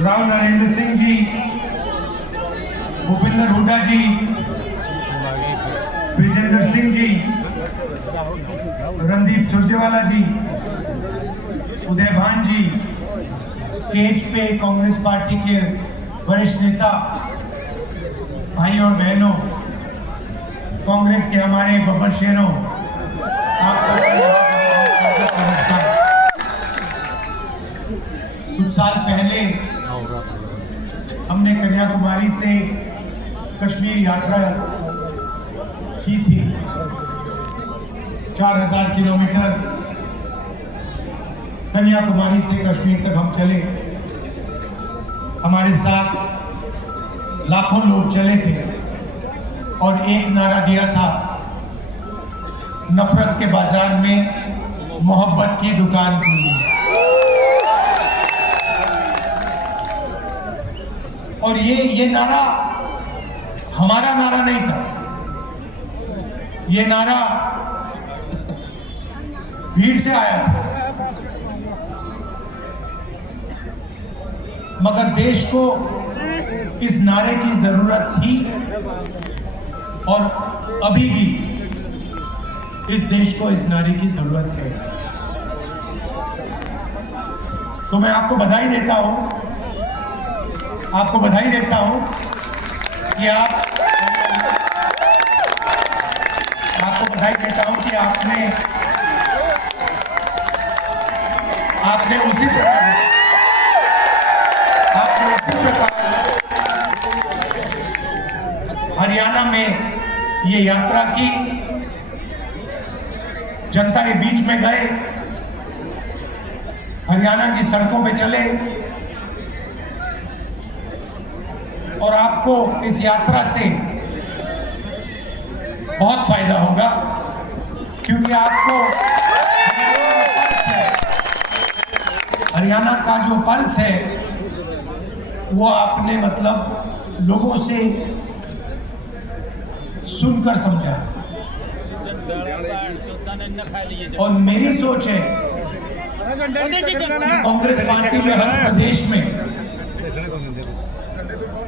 राव नरेंद्र सिंह जी, भूपेंद्र हुड्डा जी, ब्रिजेंद्र सिंह जी, रणदीप सुरजेवाला जी, उदय भान जी, स्टेज पे कांग्रेस पार्टी के वरिष्ठ नेता, भाई और बहनों, कांग्रेस के हमारे बब्बर शेरों, आप सबका नमस्कार। कुछ साल पहले हमने कन्याकुमारी से कश्मीर यात्रा की थी। 4000 किलोमीटर कन्याकुमारी से कश्मीर तक हम चले। हमारे साथ लाखों लोग चले थे और एक नारा दिया था, नफरत के बाजार में मोहब्बत की दुकान खुली। और ये नारा हमारा नारा नहीं था, ये नारा भीड़ से आया था। मगर देश को इस नारे की जरूरत थी और अभी भी इस देश को इस नारे की जरूरत है। तो मैं आपको बधाई देता हूं कि आपको बधाई देता हूं कि आपने उसी प्रकार हरियाणा में ये यात्रा की, जनता के बीच में गए, हरियाणा की सड़कों पे चले और आपको इस यात्रा से बहुत फायदा होगा, क्योंकि आपको हरियाणा का जो पल्स है वो आपने मतलब लोगों से सुनकर समझा। और मेरी सोच है कांग्रेस पार्टी में हर प्रदेश में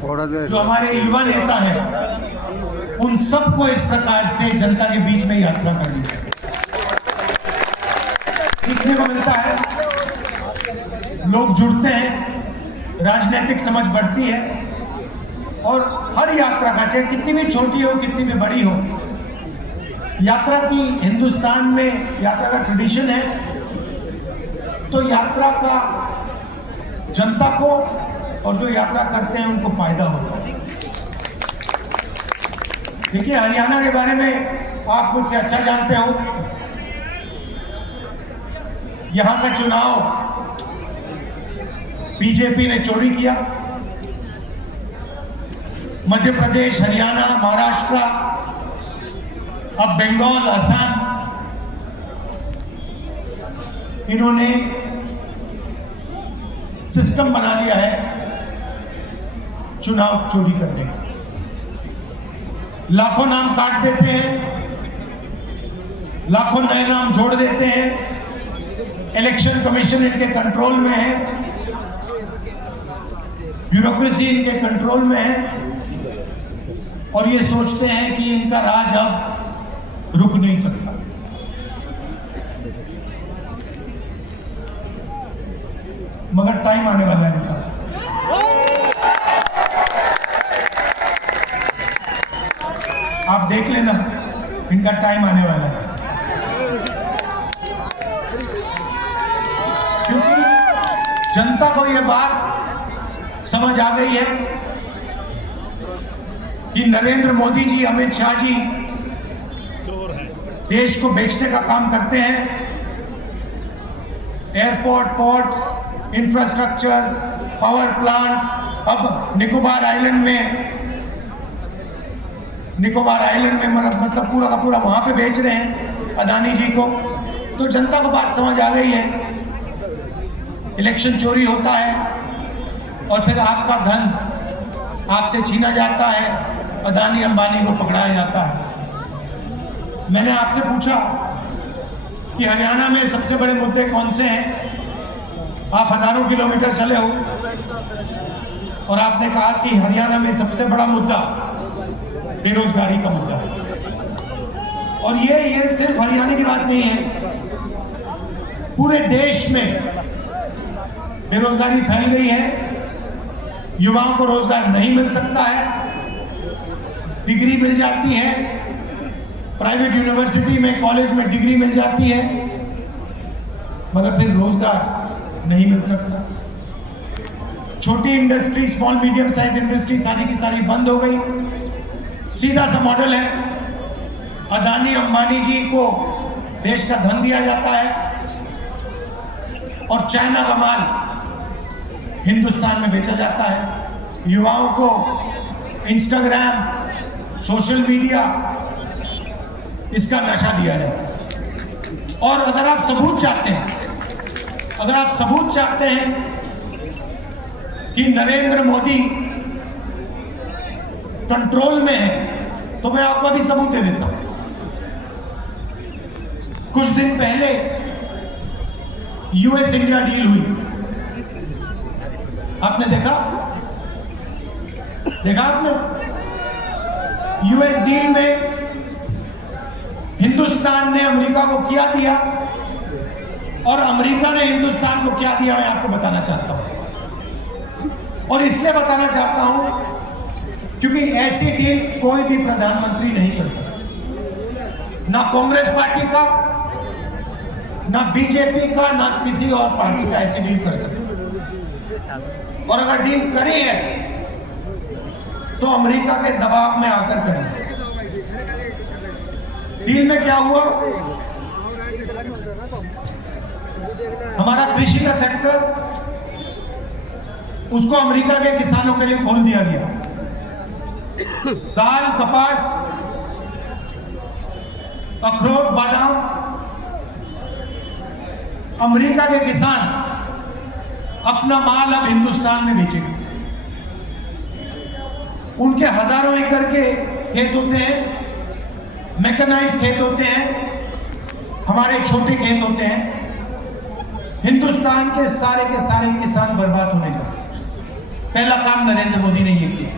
जो हमारे युवा नेता हैं उन सबको इस प्रकार से जनता के बीच में यात्रा करनी चाहिए। सीखने को मिलता है, लोग जुड़ते हैं, राजनीतिक समझ बढ़ती है और हर यात्रा का, चाहे कितनी भी छोटी हो कितनी भी बड़ी हो, यात्रा की हिंदुस्तान में यात्रा का ट्रेडिशन है। तो यात्रा का जनता को और जो यात्रा करते हैं उनको फायदा होता है। देखिए, हरियाणा के बारे में आप मुझसे अच्छा जानते हो। यहां का चुनाव बीजेपी ने चोरी किया। मध्य प्रदेश, हरियाणा, महाराष्ट्र, अब बंगाल, असम, इन्होंने सिस्टम बना लिया है चुनाव चोरी करने का। लाखों नाम काट देते हैं, लाखों नए नाम जोड़ देते हैं। इलेक्शन कमीशन इनके कंट्रोल में है, ब्यूरोक्रेसी इनके कंट्रोल में है और ये सोचते हैं कि इनका राज अब रुक नहीं सकता। मगर टाइम आने वाला है इनका। आप देख लेना, इनका टाइम आने वाला है, क्योंकि जनता को यह बात समझ आ गई है कि नरेंद्र मोदी जी, अमित शाह जी देश को बेचने का काम करते हैं। Airport, ports, infrastructure, power plant, अब निकोबार आइलैंड में मतलब पूरा का पूरा वहां पे बेच रहे हैं अदानी जी को। तो जनता को बात समझ आ गई है, इलेक्शन चोरी होता है और फिर आपका धन आपसे छीना जाता है, अदानी अंबानी को पकड़ाया जाता है। मैंने आपसे पूछा कि हरियाणा में सबसे बड़े मुद्दे कौन से हैं। आप हजारों किलोमीटर चले हो, और आपने कहा कि हरियाणा में सबसे बड़ा मुद्दा बेरोजगारी का मुद्दा है। और ये सिर्फ हरियाणा की बात नहीं है, पूरे देश में बेरोजगारी फैल गई है। युवाओं को रोजगार नहीं मिल सकता है, डिग्री मिल जाती है, प्राइवेट यूनिवर्सिटी में कॉलेज में डिग्री मिल जाती है, मगर फिर रोजगार नहीं मिल सकता। छोटी industry, small medium size industry सारी की सारी बंद हो गई। सीधा सा मॉडल है, अदानी अंबानी जी को देश का धन दिया जाता है और चाइना का माल हिंदुस्तान में बेचा जाता है। युवाओं को इंस्टाग्राम, सोशल मीडिया, इसका नशा दिया जाता है। और अगर आप सबूत चाहते हैं कि नरेंद्र मोदी कंट्रोल में है, तो मैं आपको अभी सबूत दे देता हूं। कुछ दिन पहले यूएस इंडिया डील हुई, आपने देखा आपने? यूएस डील में हिंदुस्तान ने अमेरिका को क्या दिया और अमेरिका ने हिंदुस्तान को क्या दिया, मैं आपको बताना चाहता हूं। और इसलिए बताना चाहता हूं क्योंकि ऐसी डील कोई भी प्रधानमंत्री नहीं कर सकता, ना कांग्रेस पार्टी का, ना बीजेपी का, ना किसी और पार्टी का ऐसी डील कर सकता। और अगर डील करी है तो अमेरिका के दबाव में आकर करी। डील में क्या हुआ? हमारा कृषि का सेक्टर, उसको अमेरिका के किसानों के लिए खोल दिया गया। दाल, कपास, अखरोट, बादाम, अमेरिका के किसान अपना माल अब हिंदुस्तान में बेचेंगे। उनके हजारों एकड़ के खेत होते हैं, मैकेनाइज्ड खेत होते हैं, हमारे छोटे खेत होते हैं। हिंदुस्तान के सारे किसान बर्बाद होने लगे। पहला काम नरेंद्र मोदी ने ये किया।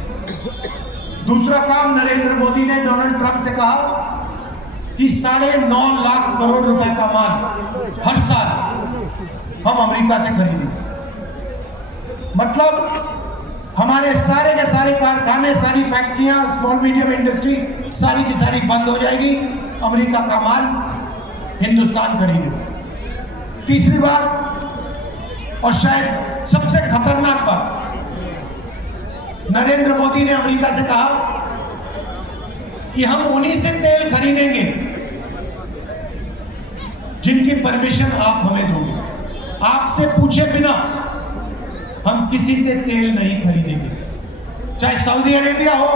दूसरा काम, नरेंद्र मोदी ने डोनाल्ड ट्रंप से कहा कि 9.5 लाख करोड़ रुपए का माल हर साल हम अमेरिका से खरीदेंगे। मतलब हमारे सारे के सारे कारखाने, सारी फैक्ट्रियां, स्मॉल मीडियम इंडस्ट्री सारी की सारी बंद हो जाएगी, अमेरिका का माल हिंदुस्तान खरीदेगा। तीसरी बात और शायद सबसे खतरनाक बात, नरेंद्र मोदी ने अमेरिका से कहा कि हम उन्हीं से तेल खरीदेंगे जिनकी परमिशन आप हमें दोगे। आपसे पूछे बिना हम किसी से तेल नहीं खरीदेंगे, चाहे सऊदी अरेबिया हो,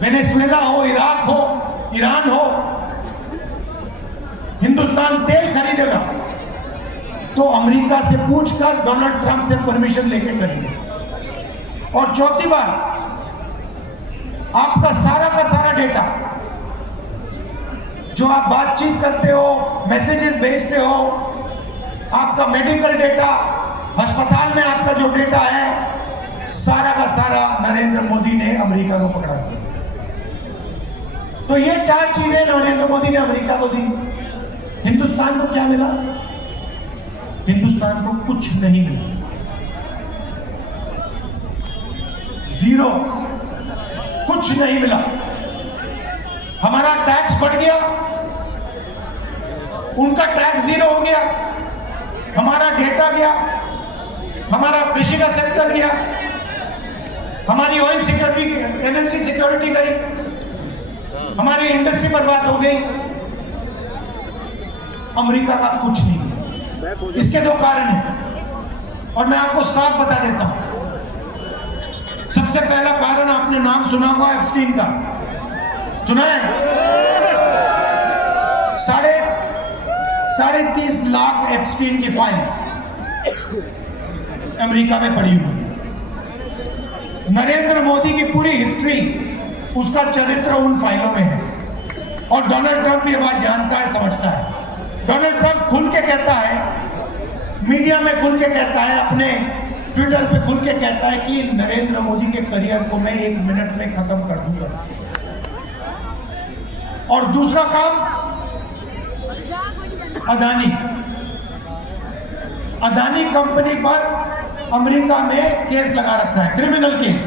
वेनेजुएला हो, इराक हो, ईरान हो। हिंदुस्तान तेल खरीदेगा तो अमेरिका से पूछकर, डोनाल्ड ट्रंप से परमिशन लेके खरीदेगा। और चौथी बात, आपका सारा का सारा डेटा जो आप बातचीत करते हो, मैसेजेस भेजते हो, आपका मेडिकल डेटा, अस्पताल में आपका जो डेटा है, सारा का सारा नरेंद्र मोदी ने अमेरिका को पकड़ा दिया। तो ये 4 चीजें नरेंद्र मोदी ने अमेरिका को दी। हिंदुस्तान को क्या मिला? हिंदुस्तान को कुछ नहीं मिला, जीरो, कुछ नहीं मिला। हमारा टैक्स बढ़ गया, उनका टैक्स जीरो हो गया, हमारा डेटा गया, हमारा कृषि का सेक्टर गया, हमारी ऑयल सिक्योरिटी, एनर्जी सिक्योरिटी गई, हमारी इंडस्ट्री बर्बाद हो गई। अमेरिका का कुछ नहीं। इसके 2 कारण हैं और मैं आपको साफ बता देता हूं। सबसे पहला कारण, आपने नाम सुना होगा एप्स्टीन का, सुना है? 30.5 लाख एप्स्टीन की फाइल्स अमेरिका में पड़ी हुई। नरेंद्र मोदी की पूरी हिस्ट्री, उसका चरित्र उन फाइलों में है और डोनाल्ड ट्रंप ये बात जानता है, समझता है। डोनाल्ड ट्रंप खुल के कहता है, मीडिया में खुल के कहता है, अपने ट्विटर पे खुल के कहता है कि नरेंद्र मोदी के करियर को मैं 1 मिनट में खत्म कर दूंगा। और दूसरा काम, अदानी कंपनी पर अमेरिका में केस लगा रखा है, क्रिमिनल केस।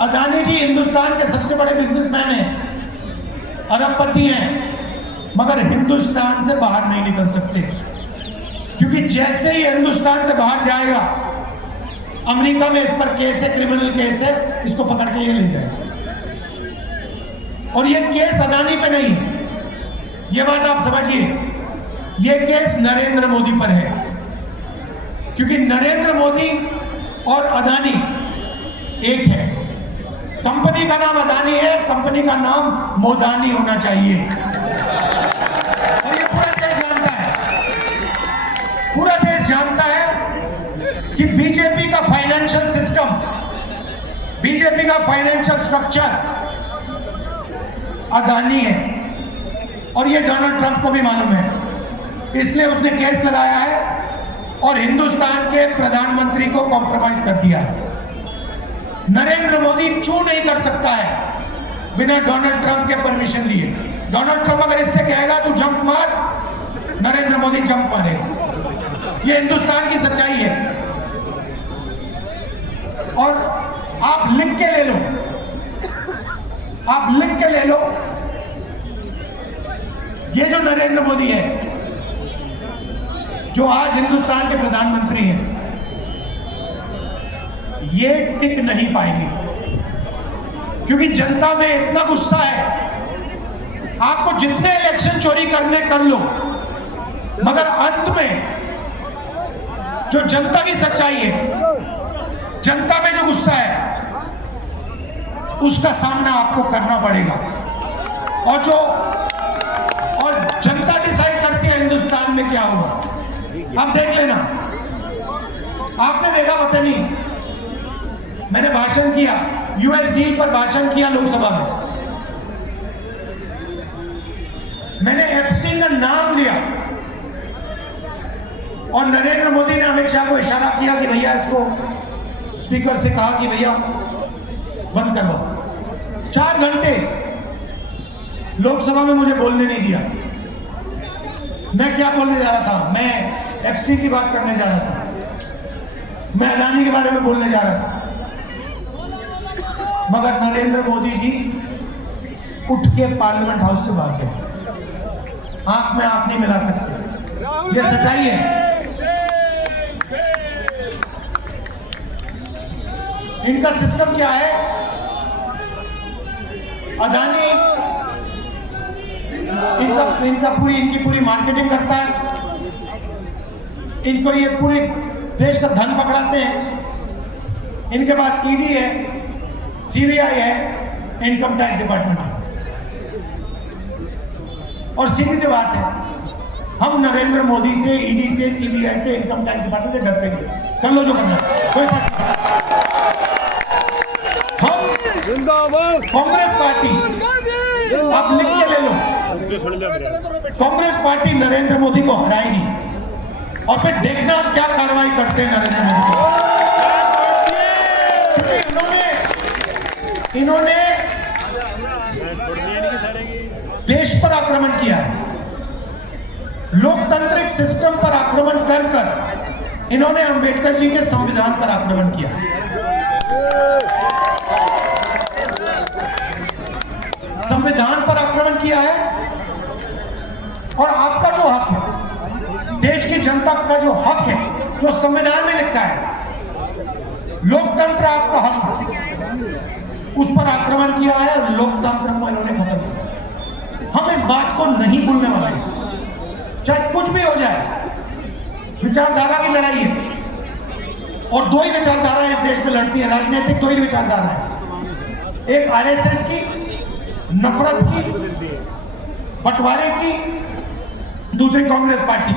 अदानी जी हिंदुस्तान के सबसे बड़े बिजनेसमैन हैं, अरबपति हैं, मगर हिंदुस्तान से बाहर नहीं निकल सकते, क्योंकि जैसे ही हिंदुस्तान से बाहर जाएगा, अमेरिका में इस पर केस है, क्रिमिनल केस है, इसको पकड़ के ये ले जाए। और ये केस अदानी पे नहीं है, ये बात आप समझिए, ये केस नरेंद्र मोदी पर है, क्योंकि नरेंद्र मोदी और अदानी एक है। कंपनी का नाम अदानी है, कंपनी का नाम मोदानी होना चाहिए। और ये पूरा देश जानता है, पूरा देश जानता है कि बीजेपी का फाइनेंशियल सिस्टम, बीजेपी का फाइनेंशियल स्ट्रक्चर अदानी है, और ये डोनाल्ड ट्रंप को भी मालूम है, इसलिए उसने केस लगाया है और हिंदुस्तान के प्रधानमंत्री को कॉम्प्रोमाइज कर दिया है। नरेंद्र मोदी चू नहीं कर सकता है बिना डोनाल्ड ट्रंप के परमिशन लिए। डोनाल्ड ट्रंप अगर इससे कहेगा तू जंप मार, नरेंद्र मोदी जंप मारेगा। ये हिंदुस्तान की सच्चाई है। और आप लिख के ले लो, आप लिख के ले लो, ये जो नरेंद्र मोदी है, जो आज हिंदुस्तान के प्रधानमंत्री हैं, ये टिक नहीं पाएंगे, क्योंकि जनता में इतना गुस्सा है। आपको जितने इलेक्शन चोरी करने कर लो, मगर अंत में जो जनता की सच्चाई है, जनता में जो गुस्सा है, उसका सामना आपको करना पड़ेगा। और जनता डिसाइड करती है हिंदुस्तान में क्या होगा। आप देख लेना, आपने देखा, पता नहीं, मैंने भाषण किया, यूएस डील पर भाषण किया लोकसभा में, मैंने एप्स्टीन का नाम लिया और नरेंद्र मोदी ने अमित शाह को इशारा किया कि भैया इसको, स्पीकर से कहा कि भैया बंद करवाओ। 4 घंटे लोकसभा में मुझे बोलने नहीं दिया। मैं क्या बोलने जा रहा था? मैं एप्स्टीन की बात करने जा रहा था, मैं अदानी के बारे में बोलने जा रहा था, मगर नरेंद्र मोदी जी उठ के पार्लियामेंट हाउस से भाग गए। आंख में आंख नहीं मिला सकते, ये सच्चाई है। इनका सिस्टम क्या है? अदानी इनकी पूरी मार्केटिंग करता है, इनको ये पूरे देश का धन पकड़ाते हैं। इनके पास ईडी है, सीबीआई है, इनकम टैक्स डिपार्टमेंट है। और सीधी सी बात है, हम नरेंद्र मोदी से, ईडी से, सीबीआई से, इनकम टैक्स डिपार्टमेंट से डरते नहीं। कर लो जो करना, कोई बात नहीं। हम कांग्रेस पार्टी, आप लिख के ले लो, कांग्रेस पार्टी नरेंद्र मोदी को हराएगी और फिर देखना आप क्या कार्रवाई करते हैं नरेंद्र मोदी को। इन्होंने देश पर आक्रमण किया है, लोकतांत्रिक सिस्टम पर आक्रमण कर कर इन्होंने अंबेडकर जी के संविधान पर आक्रमण किया। संविधान पर आक्रमण किया है। और आपका जो हक है, देश की जनता का जो हक है, जो संविधान में लिखा है, लोकतंत्र आपका हक है, उस पर आक्रमण किया है और लोकतंत्र को इन्होंने खत्म किया। हम इस बात को नहीं भूलने वाले, चाहे कुछ भी हो जाए। विचारधारा की लड़ाई है और 2 ही विचारधारा इस देश में लड़ती है, राजनीतिक 2 ही विचारधारा है। एक आरएसएस की, नफरत की, बंटवारे की, दूसरी कांग्रेस पार्टी।